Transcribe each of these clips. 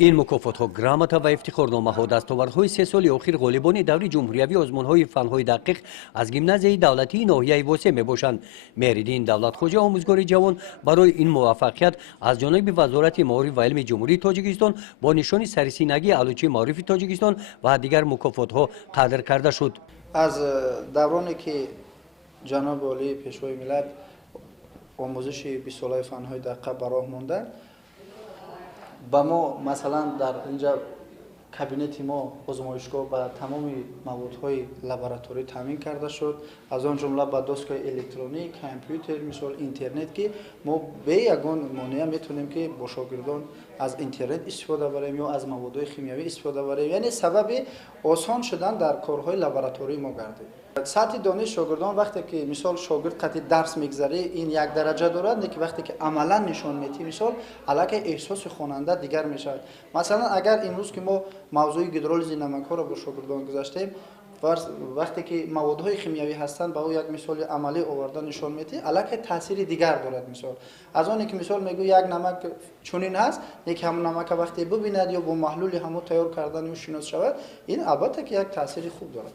این مکافات‌ها گراماتا و افتخارنامه‌ها دستاوردهای 3 سال اخیر غالبان دوره جمهوریوی آزمون‌های فن‌های دقیق از گیمنازیای دولتی ناحیه واسه میباشند. مهریدین دولتخوجه آموزگار جوان برای این موفقیت از جانب وزارت معارف و علم جمهوری تاجیکستان با نشان سرسینگی علوچه معارف تاجیکستان و دیگر مکافات‌ها قدر کرده شد. از دورانی که جناب عالی پیشوای ملت آموزش 20 ساله فن‌های دقیق به راه ماندن، با ما مثلا در اینجا کابینت ما آزمایشگاه با تمام موادهای لابراتوری تامین کرده شد، از آن جمله با دستگاه الکترونیک، کامپیوتر، مثل اینترنت که ما به یگان مانع میتونیم که با شاگردان از اینترنت استفاده بریم یا از موادهای شیمیایی استفاده بریم، یعنی سبب آسان شدن در کارهای لابراتوری ما گردید. سطح دانش شاگردان وقتی که مثال شاگرد قطعی درس میگذره این یک درجه دارد که وقتی که عملا نشان میدی مثال علاقه احساس خواننده دیگر میشه. مثلا اگر امروز که ما موضوع گیدرولیز نمک ها را با شاگردان گذاشتیم، وقتی که موادهای شیمیایی هستند با او یک مثال عملی آوردن نشان میده علاقه تاثیر دیگر دارد. مثال از آنی که مثال میگو یک نمک چنین هست، یک هم نمک وقتی ببیند یا با محلول همو تیار کردن و شناس شود، این البته که یک تاثیر خوب دارد.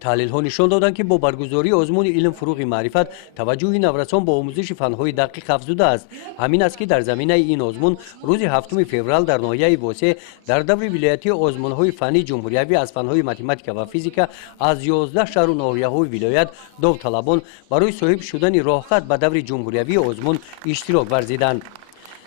تحلیل ها نشان دادند که با برگزاری آزمون علم فروغ معرفت توجه نورسان با آموزش فنهای دقیق افزوده است. همین است که در زمینه این آزمون روز 7 فوریه در ناحیه واسه در دور ولایتی آزمون های فنی جمهوریوی از فنهای متماتیک و فیزیک از 11 شهر و ناحیه های ولایت داوطلبان برای صاحب شدن راهخط به دور جمهوریوی آزمون اشتراک ورزیدند.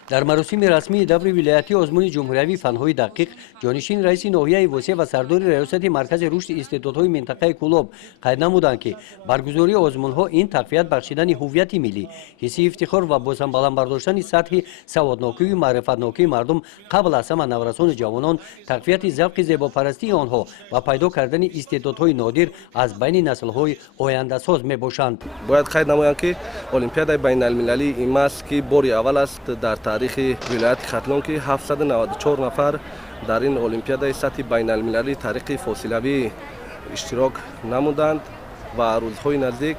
در مراسم رسمی دور ولایتی آزمون جمهوریوی فنهای دقیق جانشین رئیس ناحیه واسه و سردار ریاست مرکز رشد استعدادهای منطقه کلوب قید نمودند که برگزاری آزمون‌ها این تقویت بخشیدن هویت ملی، حس افتخار و بازم بالا برداشتن سطح سوادناکی و معرفتناکی مردم قبل از همه نورسان جوانان، تقویت ذوق زیباپرستی آنها و پیدا کردن استعدادهای نادر از بین نسل‌های آینده ساز میباشند. باید قید نمایند که المپیاد بین المللی این است که بار اول است در تاریخ ولایت ختلان که 794 نفر در این المپیاد سطح بین المللی طریق فاصلوی اشتراک نمودند و روزهای نزدیک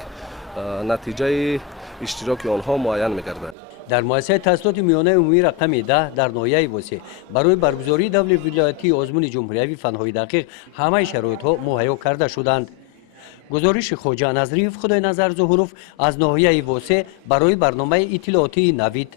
نتیجه اشتراک آنها معین می‌گردد. در مؤسسه تحصیلات میانه عمومی رقم 10 در ناحیه واسه برای برگزاری دور ولایتی آزمون جمهوریوی فنهای دقیق همه شرایط‌ها مهیا کرده شدند. گزارش خواجه نظری خدای نظر ظهوروف از ناحیه واسه برای برنامه اطلاعاتی نوید.